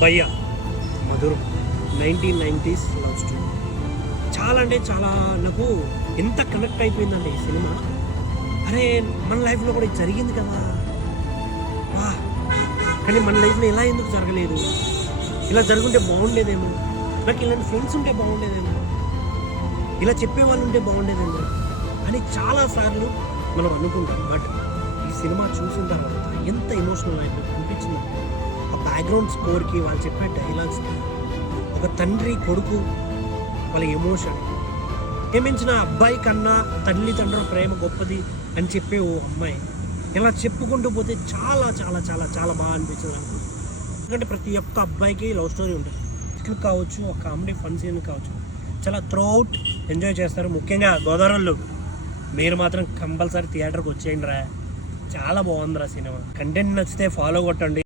భయ్యా మధురం 1990s love story. చాలా అంటే చాలా నాకు ఎంత కనెక్ట్ అయిపోయిందండి ఈ సినిమా. అరే మన లైఫ్లో కూడా ఇది జరిగింది కదా, వా, కానీ మన లైఫ్లో ఇలా ఎందుకు జరగలేదు, ఇలా జరుగుంటే బాగుండేదేమో, నాకు ఇలాంటి ఫ్రెండ్స్ ఉంటే బాగుండేదేమో, ఇలా చెప్పేవాళ్ళు ఉంటే బాగుండేదేమో అని చాలాసార్లు మనం అనుకుంటాం. బట్ ఈ సినిమా చూసిన తర్వాత ఎంత ఎమోషనల్ అనిపించింది. ఆ బ్యాక్గ్రౌండ్ స్కోర్కి, వాళ్ళు చెప్పే డైలాగ్స్కి, ఒక తండ్రి కొడుకు వాళ్ళ ఎమోషన్, ఏమించిన అబ్బాయి కన్నా తల్లిదండ్రుల ప్రేమ గొప్పది అని చెప్పే ఓ అమ్మాయి, ఇలా చెప్పుకుంటూ పోతే చాలా చాలా చాలా చాలా బాగా అనిపించింది నాకు. ఎందుకంటే ప్రతి ఒక్క అబ్బాయికి లవ్ స్టోరీ ఉంటుంది. స్కిల్ కావచ్చు, ఒక కామెడీ ఫన్ సీన్ కావచ్చు, చాలా త్రూఅవుట్ ఎంజాయ్ చేస్తారు. ముఖ్యంగా గోదావరిలో మీరు మాత్రం కంపల్సరీ థియేటర్కి వచ్చేయండి రా, చాలా బాగుందిరా సినిమా. కంటెంట్ నచ్చితే ఫాలో కొట్టండి.